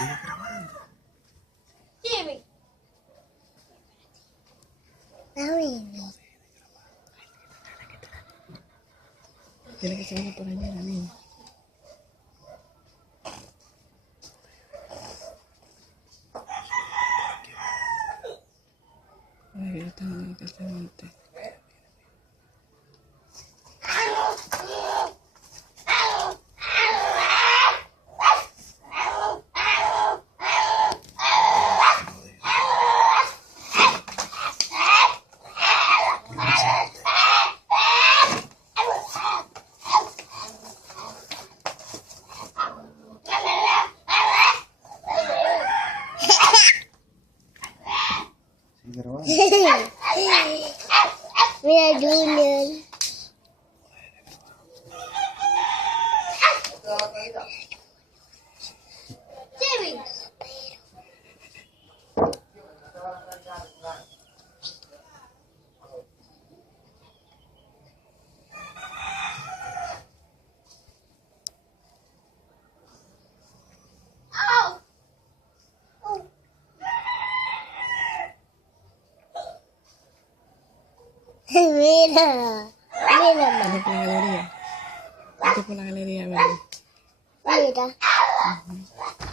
Sigue grabando. Jimmy. Tiene que ser por allá, la niña. Ay, yo tengo que hacer un té. Sigue grabando. Mira, Junior. Jimmy. Oh. Mira, mira, Vete por la galería. Vete por la galería, ¿verdad? mira. Ujú.